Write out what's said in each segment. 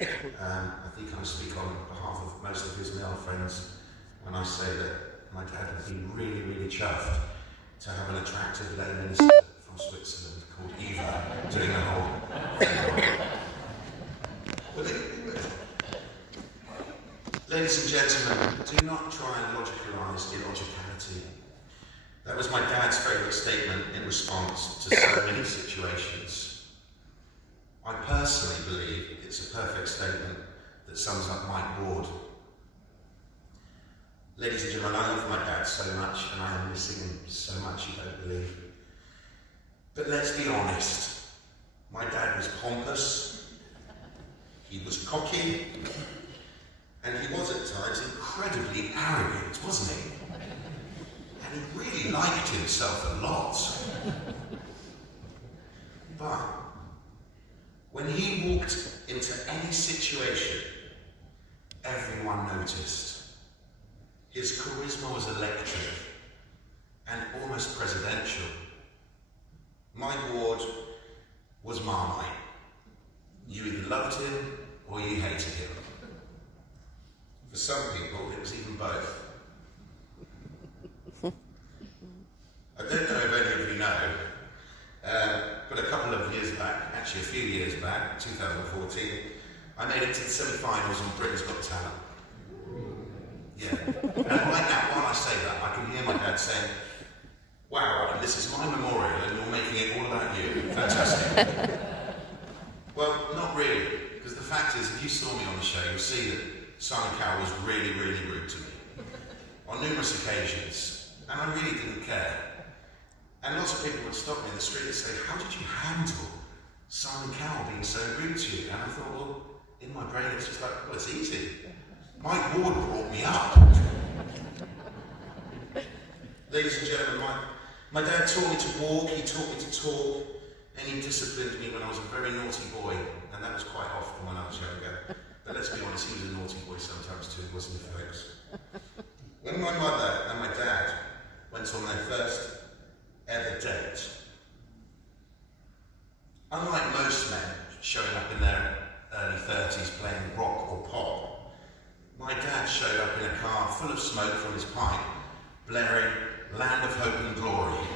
I think I speak on behalf of most of his male friends when I say that my dad would be really, really chuffed to have an attractive lay minister from Switzerland called Eva doing the whole thing. Ladies and gentlemen, do not try and logicalise illogicality. That was my dad's favourite statement in response to so many situations. I personally believe it's a perfect statement that sums up Mike Ward. Ladies and gentlemen, I love my dad so much, and I am missing him so much you don't believe. But let's be honest, my dad was pompous, he was cocky, and he was at times incredibly arrogant, wasn't he? And he really liked himself a lot. But when he walked into any situation, everyone noticed. His charisma was electric and almost presidential. Mike Ward was Marmite. You either loved him or you hated him. For some people, it was even both. I don't know if any of you know, but a couple of years back, actually a few years back, 2014, I made it to the semi-finals on Britain's Got Talent. Yeah. And right now, while I say that, I can hear my dad saying, "Wow, Adam, this is my memorial and you're making it all about you. Fantastic." Well, not really, because the fact is, if you saw me on the show, you'll see that Simon Cowell was really, really rude to me on numerous occasions, and I really didn't care. And lots of people would stop me in the street and say, "How did you handle Simon Cowell being so rude to you?" And I thought, well, in my brain it's just like, well, it's easy. Mike Ward brought me up. Ladies and gentlemen, my dad taught me to walk, he taught me to talk, and he disciplined me when I was a very naughty boy, and that was quite often when I was younger. But let's be honest, he was a naughty boy sometimes too, wasn't he, folks? When my mother and my dad went on their first ever date, unlike most men showing up in their early 30s playing rock or pop, my dad showed up in a car full of smoke from his pipe, blaring "Land of Hope and Glory."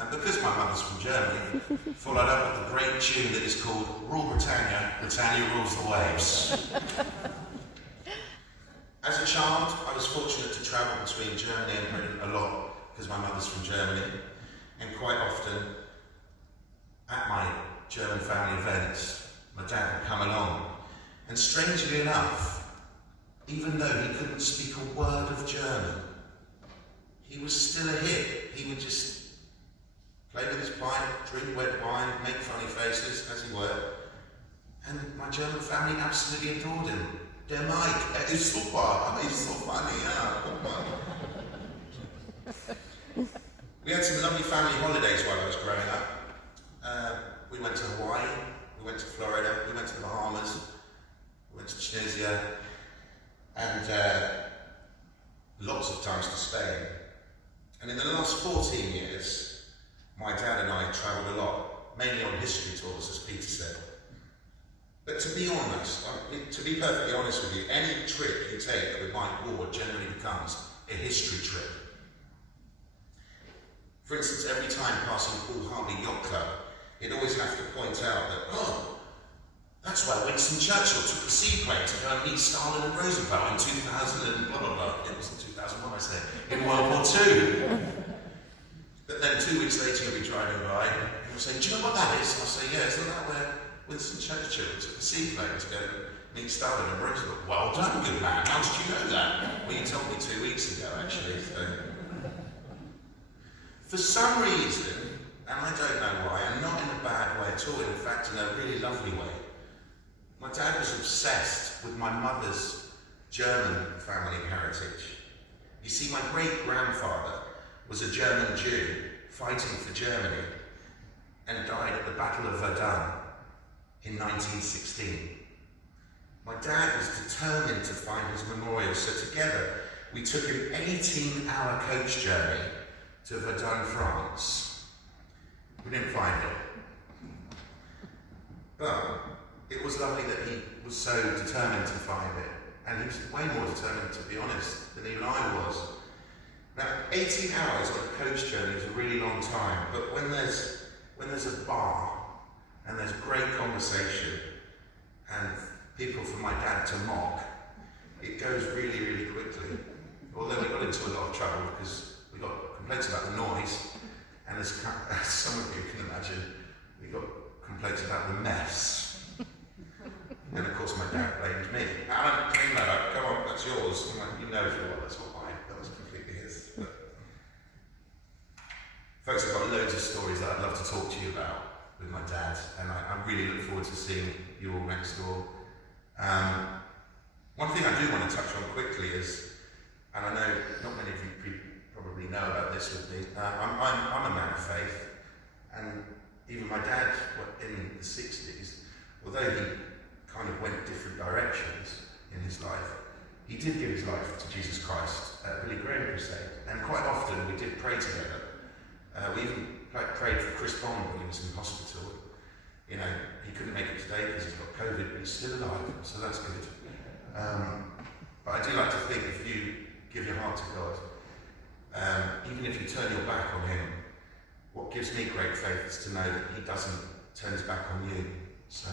And because my mother's from Germany, followed up with a great tune that is called "Rule Britannia, Britannia Rules the Waves." As a child, I was fortunate to travel between Germany and Britain a lot, because my mother's from Germany, and quite often, at my German family events, my dad would come along, and strangely enough, even though he couldn't speak a word of German, he was still a hit. He would just play with his pipe, drink wet wine, make funny faces as he were, and my German family absolutely adored him. "Der Mike, ist super, he's so funny, yeah, We had some lovely family holidays while I was growing up. We went to Hawaii, we went to Florida, we went to the Bahamas, we went to Tunisia, and lots of times to Spain. And in the last 14 years, my dad and I travelled a lot, mainly on history tours, as Peter said. But to be honest, to be perfectly honest with you, any trip you take with Mike Ward generally becomes a history trip. For instance, every time passing Paul Hartley Yacht Club, he'd always have to point out that, "Oh, that's where Winston Churchill took a seaplane to go and meet Stalin and Roosevelt in 2000 and blah blah blah." It wasn't 2001, I said, in World War II. But then 2 weeks later he'll be driving by and he'll say, "Do you know what that is?" I'll say, "Yeah, isn't that where Winston Churchill took a seaplane to go and meet Stalin and Roosevelt?" "Well done, good man. How did you know that?" "Well, you told me 2 weeks ago, actually." So. For some reason, and I don't know why, and not in a bad way at all, in fact in a really lovely way, my dad was obsessed with my mother's German family heritage. You see, my great-grandfather was a German Jew fighting for Germany and died at the Battle of Verdun in 1916. My dad was determined to find his memorial, so together we took an 18-hour coach journey to Verdun, France. We didn't find it. But it was lovely that he was so determined to find it, and he was way more determined, to be honest, than even I was. Now, 18 hours on a coach journey is a really long time, but when there's a bar and there's great conversation and people for my dad to mock, it goes really, really quickly. Although we got into a lot of trouble because we got complaints about the noise, and as some of you can imagine, we got complaints about the mess. And of course my dad blamed me. Alan, clean that up, come on, that's yours. I'm like, you know for what, that's not mine. That was completely his. But folks, I've got loads of stories that I'd love to talk to you about with my dad, and I really look forward to seeing you all next door. One thing I do want to touch on quickly is, and I know not many of you probably know about this with me, I'm a man of faith, and even my dad, in the 60s, although he kind of went different directions in his life, he did give his life to Jesus Christ at Billy Graham Crusade, and quite often we did pray together. We even prayed for Chris Bond when he was in hospital. You know, he couldn't make it today because he's got COVID, but he's still alive, so that's good. But I do like to think if you give your heart to God, even if you turn your back on him, what gives me great faith is to know that he doesn't turn his back on you. So